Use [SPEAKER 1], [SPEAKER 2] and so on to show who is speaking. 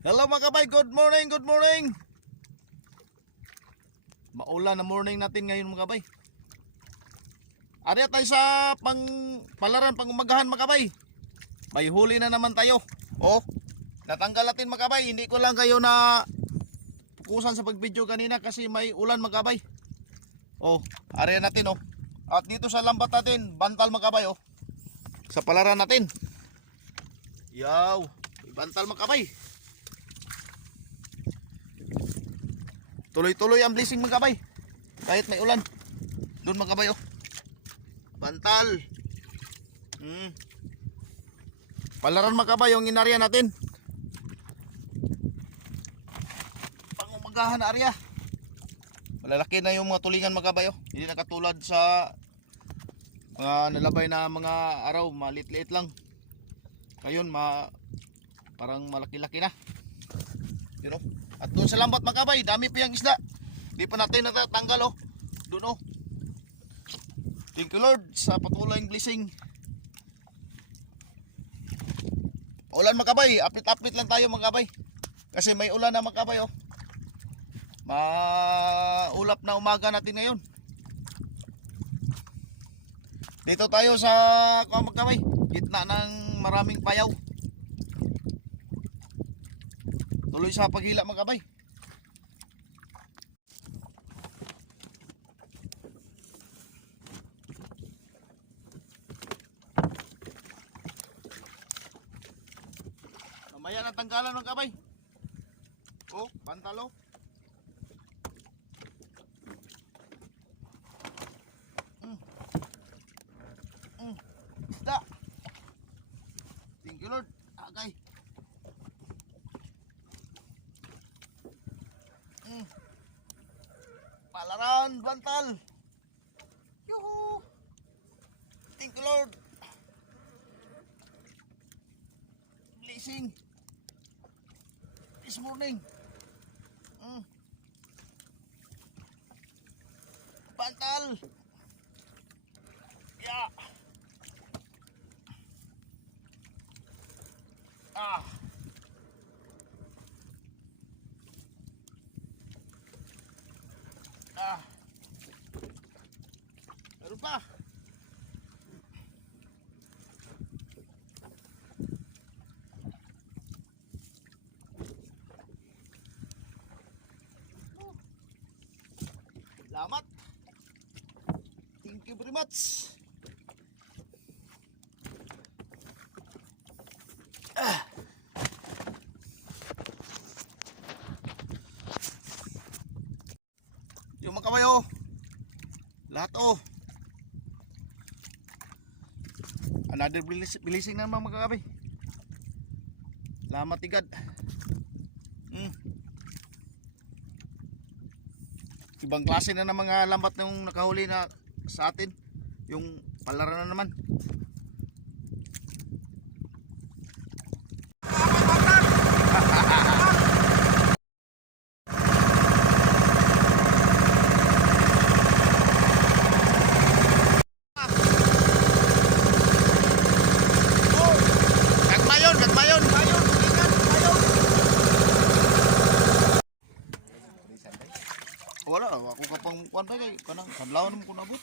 [SPEAKER 1] Hello mga kabay, good morning, good morning. Maulan na morning natin ngayon mga kabay. Ari tayo sa pang palaran pang umagahan mga kabay. May huli na naman tayo. Oh, natanggal natin mga kabay. Hindi ko lang kayo na pukusan sa pag-video kanina kasi may ulan mga kabay. Oh, ari natin oh. At dito sa lambat natin, bantal mga kabay oh. Sa palaran natin. Yaw, bantal mga kabay. Tuloy-tuloy ang blessing mga kabay. Kahit may ulan. Doon mga kabay oh. Bantal. Hmm. Palaran mga kabay yung inarya natin. Pangumagahan na arya. Malalaki na yung mga tulingan mga oh. Hindi na katulad sa mga nalabay na mga araw, malit-liit lang. Ngayon, ma parang malaki-laki na. You know? At doon sa lambat mga kabay, dami pa yung isda. Di pa natin natatanggal oh. Doon oh. Thank you Lord sa patuloy blessing. Ulan mga kabay, apit-apit lang tayo mga kabay. Kasi may ulan na mga kabay oh. Maulap na umaga natin ngayon. Dito tayo sa kuha mga kabay, gitna ng maraming payaw. Tuloy sa paghila mga kabay. Mamaya na tanggalan ng kabay. Oh, pantalo. Mm. Mm. Isda. Thank you Lord. Agay. Mm. Palaran, bantal. Yuhu. Thank you Lord. Blessing. This morning. Mm. Bantal. Yeah. Pa. Salamat. Thank you very much. Ah. Yung mga kabayo. Lahat oh. Another bilis, bilising na naman mga. Salamat tigad. Mm. Ibang klase na ng mga lambat nung nakahuli na sa atin. Yung palaran na naman. Kuan pa kay kanang kadlaw naman ko nabot.